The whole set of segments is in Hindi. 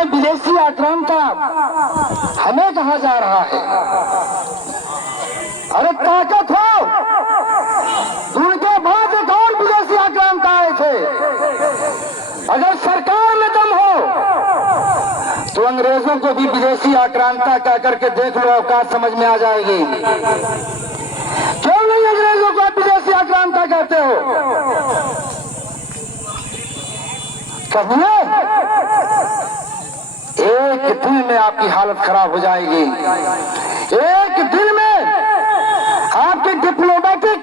में विदेशी आक्रांता हमें कहा जा रहा है। अरे ताकत हो, उनके बाद एक और विदेशी आक्रांता आए थे। अगर सरकार में दम हो तो अंग्रेजों को भी विदेशी आक्रांता कह करके देख लो, औकात समझ में आ जाएगी। क्यों नहीं अंग्रेजों को आप विदेशी आक्रांता कहते हो? कहिए, एक दिन में आपकी हालत खराब हो जाएगी। एक दिन में आपके डिप्लोमेटिक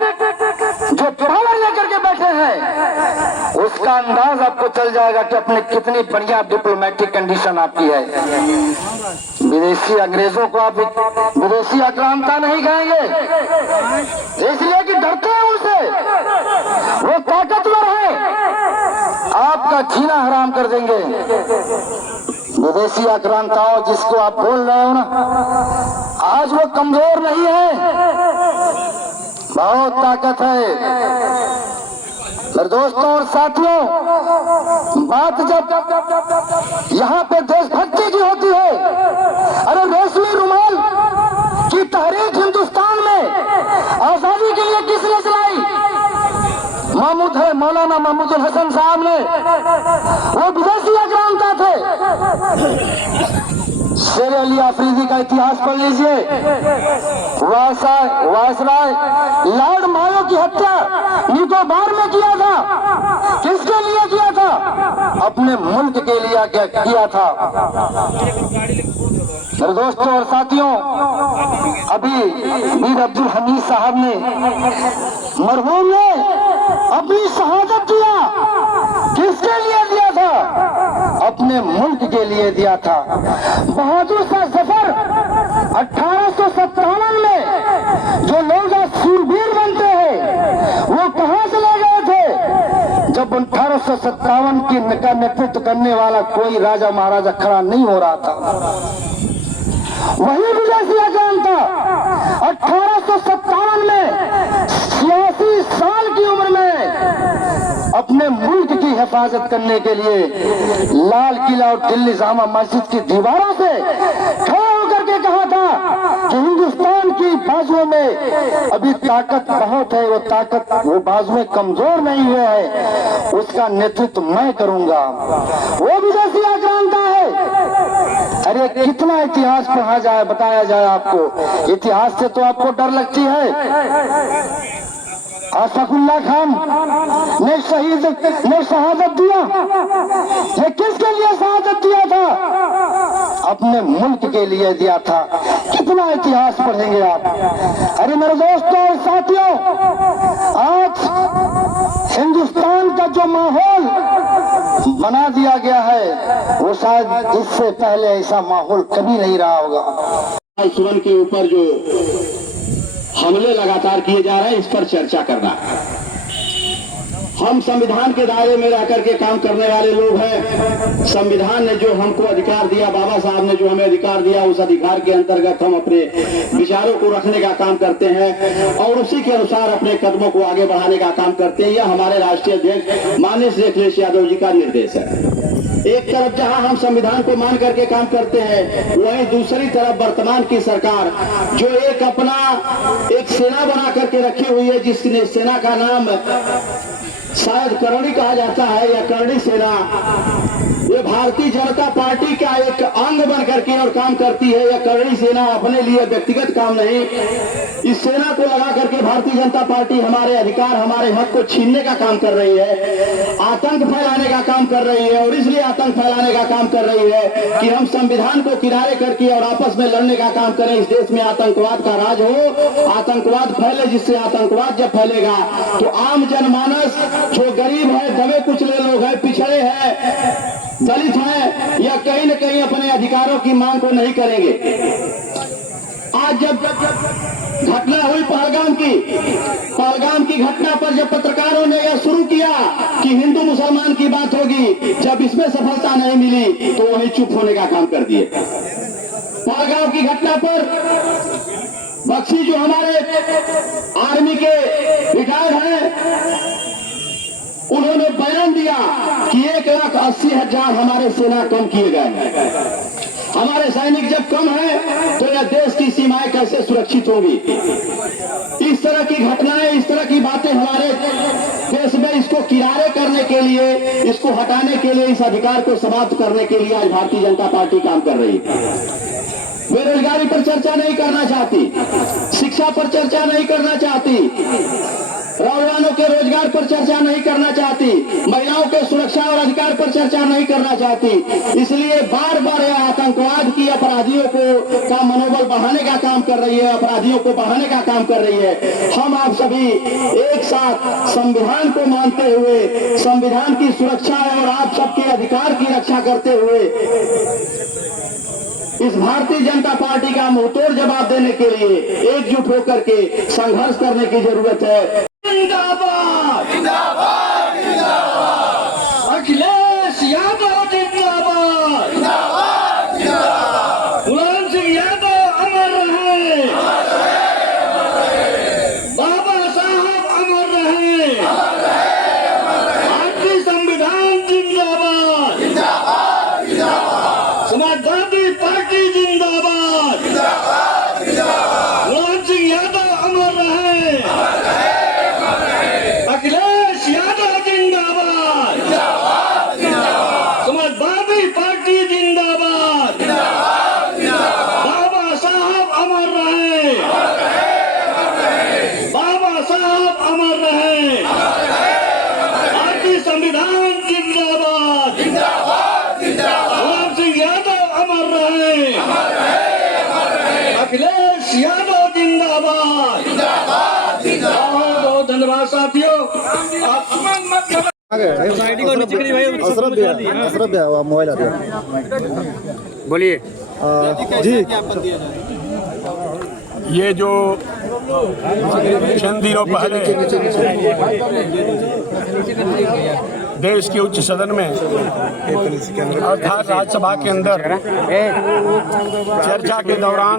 जो पावर लेकर के बैठे हैं उसका अंदाज आपको चल जाएगा कि अपने कितनी बढ़िया डिप्लोमेटिक कंडीशन आपकी है। विदेशी अंग्रेजों को आप विदेशी आक्रांता नहीं कहेंगे, इसलिए कि डरते हैं उनसे, वो ताकतवर है, आपका जीना हराम कर देंगे। विदेशी आक्रांताओं जिसको आप बोल रहे हो ना, आज वो कमजोर नहीं है, बहुत ताकत है। मेरे दोस्तों और साथियों, बात जब यहाँ पे देशभक्ति की होती है, अरे रेशमी रुमाल की तहरीक हिंदुस्तान में आजादी के लिए किसने चलाई? महमूद है, मौलाना महमूदुल हसन साहब ने, वो विदेशी आक्रांता थे। शेर अली अफरीदी का इतिहास पढ़ लीजिए। वायसराय लॉर्ड मायो की हत्या निकोबार में किया था। किसके लिए किया था? अपने मुल्क के लिए किया था। मेरे दोस्तों और साथियों, अभी मीर अब्दुल हमीद साहब ने, मरहूम ने अपनी शहादत दिया। किसके लिए दिया था? अपने मुल्क के लिए दिया था। बहादुर शाह जफर 1857 में जो लोग आज सूरवीर बनते हैं, वो कहां चले गए थे जब 1857 का नेतृत्व करने वाला कोई राजा महाराजा खड़ा नहीं हो रहा था? वही विदेशी आक्रांता 1857 में 86 साल की उम्र में अपने मुल्क की हिफाजत करने के लिए लाल किला और दिल्ली जामा मस्जिद की दीवारों से खड़ा होकर के कहा था कि हिंदुस्तान की बाजुओं में अभी ताकत बहुत है, वो ताकत, वो बाजुएं कमजोर नहीं हुए हैं, उसका नेतृत्व मैं करूंगा। वो विदेशी आक्रांता है। अरे कितना इतिहास पढ़ा जाए, बताया जाए आपको, इतिहास से तो आपको डर लगती है। अशफाकुल्लाह खान ने शहादत दिया। ये किसके लिए शहादत दिया था? अपने मुल्क के लिए दिया था। कितना इतिहास पढ़ेंगे आप। अरे मेरे दोस्तों और साथियों, आज हिंदुस्तान का जो माहौल बना दिया गया है, वो शायद इससे पहले ऐसा माहौल कभी नहीं रहा होगा। सुमन के ऊपर जो हमले लगातार किए जा रहे हैं, इस पर चर्चा करना है। हम संविधान के दायरे में रह करके काम करने वाले लोग हैं। संविधान ने जो हमको अधिकार दिया, बाबा साहब ने जो हमें अधिकार दिया, उस अधिकार के अंतर्गत हम अपने विचारों को रखने का काम करते हैं और उसी के अनुसार अपने कदमों को आगे बढ़ाने का काम करते हैं। यह हमारे राष्ट्रीय अध्यक्ष माननीय श्री अखिलेश यादव जी का निर्देश है। एक तरफ जहां हम संविधान को मान करके काम करते हैं, वहीं दूसरी तरफ वर्तमान की सरकार जो एक सेना बना करके रखी हुई है, जिसने सेना का नाम शायद करणी कहा जाता है या करणी सेना, ये भारतीय जनता पार्टी का एक अंग बन करके और काम करती है। यह करणी सेना अपने लिए व्यक्तिगत काम नहीं, इस सेना को लगा करके भारतीय जनता पार्टी हमारे अधिकार, हमारे हक को छीनने का काम कर रही है, आतंक फैलाने का काम कर रही है। और इसलिए आतंक फैलाने का काम कर रही है कि हम संविधान को किनारे करके और आपस में लड़ने का काम करें। इस देश में आतंकवाद का राज हो, आतंकवाद फैले, जिससे आतंकवाद जब फैलेगा तो आम जनमानस जो गरीब है, दबे कुचले लोग हैं, पिछड़े हैं, दलित हैं, या कहीं न कहीं अपने अधिकारों की मांग को नहीं करेंगे। आज जब घटना हुई पहलगाम की घटना पर जब पत्रकारों ने यह शुरू किया कि हिंदू मुसलमान की बात होगी, जब इसमें सफलता नहीं मिली तो वही चुप होने का काम कर दिए। पहलगाम की घटना पर बख्शी जो हमारे आर्मी के रिटायर्ड हैं, उन्होंने बयान दिया कि 1,80,000 हमारे सेना कम किए गए। हमारे सैनिक जब कम है तो यह देश की सीमाएं कैसे सुरक्षित होंगी। इस तरह की घटनाएं, इस तरह की बातें हमारे देश में इसको किनारे करने के लिए, इसको हटाने के लिए, इस अधिकार को समाप्त करने के लिए आज भारतीय जनता पार्टी काम कर रही है। बेरोजगारी पर चर्चा नहीं करना चाहती, शिक्षा पर चर्चा नहीं करना चाहती, नौजवानों के रोजगार पर चर्चा नहीं करना चाहती, महिलाओं के सुरक्षा और अधिकार पर चर्चा नहीं करना चाहती। इसलिए बार बार यह आतंकवाद की अपराधियों का मनोबल बढ़ाने का काम कर रही है, अपराधियों को बढ़ाने का काम कर रही है। हम आप सभी एक साथ संविधान को मानते हुए, संविधान की सुरक्षा और आप सबके अधिकार की रक्षा करते हुए इस भारतीय जनता पार्टी का मुंहतोड़ जवाब देने के लिए एकजुट होकर के संघर्ष करने की जरूरत है। जिंदाबाद जिंदाबाद जिंदाबाद, अखिलेश यादव जिंदाबाद जिंदाबाद जिंदाबाद, मुलायम सिंह यादव अमर रहे, बाबा साहब अमर रहे, भारतीय संविधान जिंदाबाद जिंदाबाद जिंदाबाद, समाजवादी पार्टी जिंदाबाद जिंदाबाद जिंदाबाद, मुलायम सिंह यादव अमर रहे, अखिलेश यादव जिंदाबाद जिंदाबाद जिंदाबाद, समाजवादी पार्टी जिंदाबाद जिंदाबाद जिंदाबाद, बाबा साहब अमर रहे, बाबा साहब अमर रहे, भारतीय संविधान जिंदाबाद जिंदाबाद जिंदाबाद, मुलायम सिंह यादव अमर रहे, अखिलेश यादव जिंदाबाद जिंदाबाद जिंदाबाद। बहुत धन्यवाद साथियों। असरफ भैया मोबाइल आता है, बोलिए जी। ये जो चंद दिनों पहले देश के उच्च सदन में अर्थात राज्यसभा के अंदर चर्चा के दौरान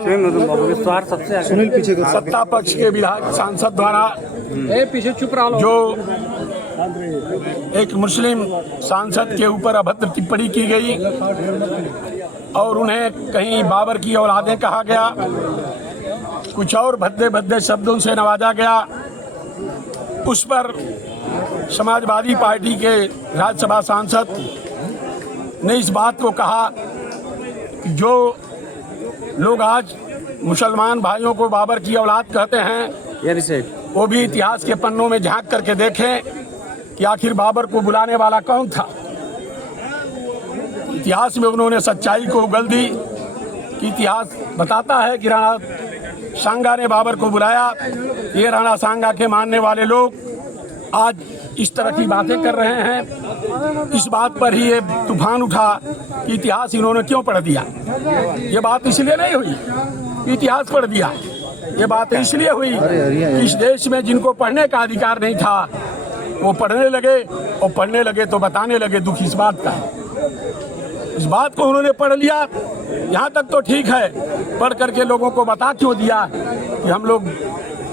सुनील पीछे सत्ता पक्ष के विधायक सांसद द्वारा पीछे चुप रहो जो एक मुस्लिम सांसद के ऊपर अभद्र टिप्पणी की गई और उन्हें कहीं बाबर की औलादें कहा गया, कुछ और भद्दे भद्दे शब्दों से नवाजा गया, उस पर समाजवादी पार्टी के राज्यसभा सांसद ने इस बात को कहा कि जो लोग आज मुसलमान भाइयों को बाबर की औलाद कहते हैं वो भी इतिहास के पन्नों में झांक करके देखें कि आखिर बाबर को बुलाने वाला कौन था। इतिहास में उन्होंने सच्चाई को उगल दी कि इतिहास बताता है कि राणा सांगा ने बाबर को बुलाया। ये राणा सांगा के मानने वाले लोग आज इस तरह की बातें कर रहे हैं। इस बात पर ही ये तूफान उठा कि इतिहास इन्होंने क्यों पढ़ दिया। ये बात इसलिए नहीं हुई कि इतिहास पढ़ दिया, ये बात इसलिए हुई कि इस देश में जिनको पढ़ने का अधिकार नहीं था वो पढ़ने लगे, और पढ़ने लगे तो बताने लगे। दुख इस बात का है, इस बात को उन्होंने पढ़ लिया। यहाँ तक तो ठीक है, पढ़ करके लोगों को बता क्यों दिया कि हम लोग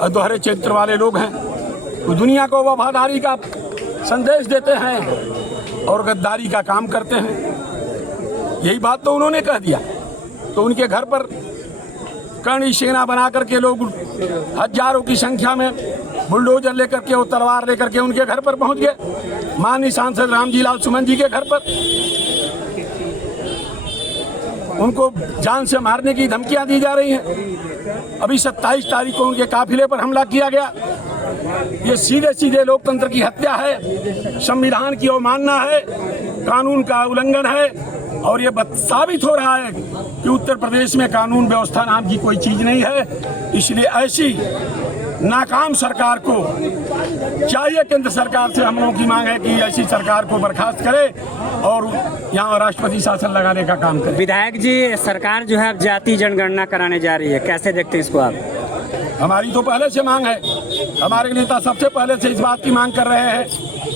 दोहरे चरित्र वाले लोग हैं, तो दुनिया को वफादारी का संदेश देते हैं और गद्दारी का काम करते हैं। यही बात तो उन्होंने कह दिया। तो उनके घर पर करणी सेना बना करके लोग हजारों की संख्या में बुलडोजर लेकर के और तलवार लेकर के उनके घर पर पहुंच गए। माननीय सांसद रामजी लाल सुमन जी के घर पर उनको जान से मारने की धमकियां दी जा रही हैं। अभी 27 तारीख को उनके काफिले पर हमला किया गया। ये सीधे सीधे लोकतंत्र की हत्या है, संविधान की अवमानना है, कानून का उल्लंघन है। और ये साबित हो रहा है कि उत्तर प्रदेश में कानून व्यवस्था नाम की कोई चीज नहीं है। इसलिए ऐसी नाकाम सरकार को चाहिए, केंद्र सरकार से हम लोगों की मांग है कि ऐसी सरकार को बर्खास्त करे और यहाँ राष्ट्रपति शासन लगाने का काम करे। विधायक जी, सरकार जो है अब जाति जनगणना कराने जा रही है, कैसे देखते हैं इसको आप? हमारी तो पहले से मांग है, हमारे नेता सबसे पहले से इस बात की मांग कर रहे हैं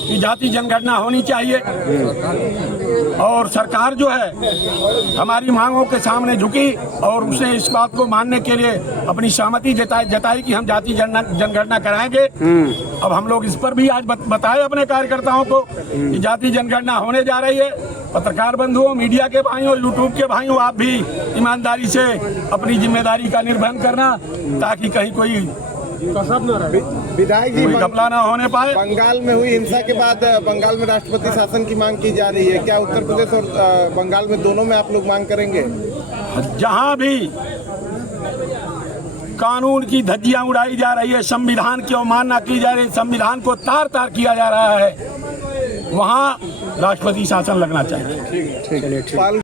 कि जाति जनगणना होनी चाहिए और सरकार जो है हमारी मांगों के सामने झुकी और उसने इस बात को मानने के लिए अपनी सहमति जताई कि हम जाति जनगणना कराएंगे। अब हम लोग इस पर भी आज बताए अपने कार्यकर्ताओं को कि जाति जनगणना होने जा रही है। पत्रकार बंधुओं, मीडिया के भाइयों, यूट्यूब के भाइयों, आप भी ईमानदारी से अपनी जिम्मेदारी का निर्वहन करना ताकि कहीं कोई विधायक जी घपला ना होने पाए। बंगाल में हुई हिंसा के बाद बंगाल में राष्ट्रपति शासन की मांग की जा रही है, क्या उत्तर प्रदेश और बंगाल में दोनों में आप लोग मांग करेंगे? जहां भी कानून की धज्जियां उड़ाई जा रही है, संविधान की अवमानना की जा रही है, संविधान को तार तार किया जा रहा है, वहां राष्ट्रपति शासन लगना चाहिए।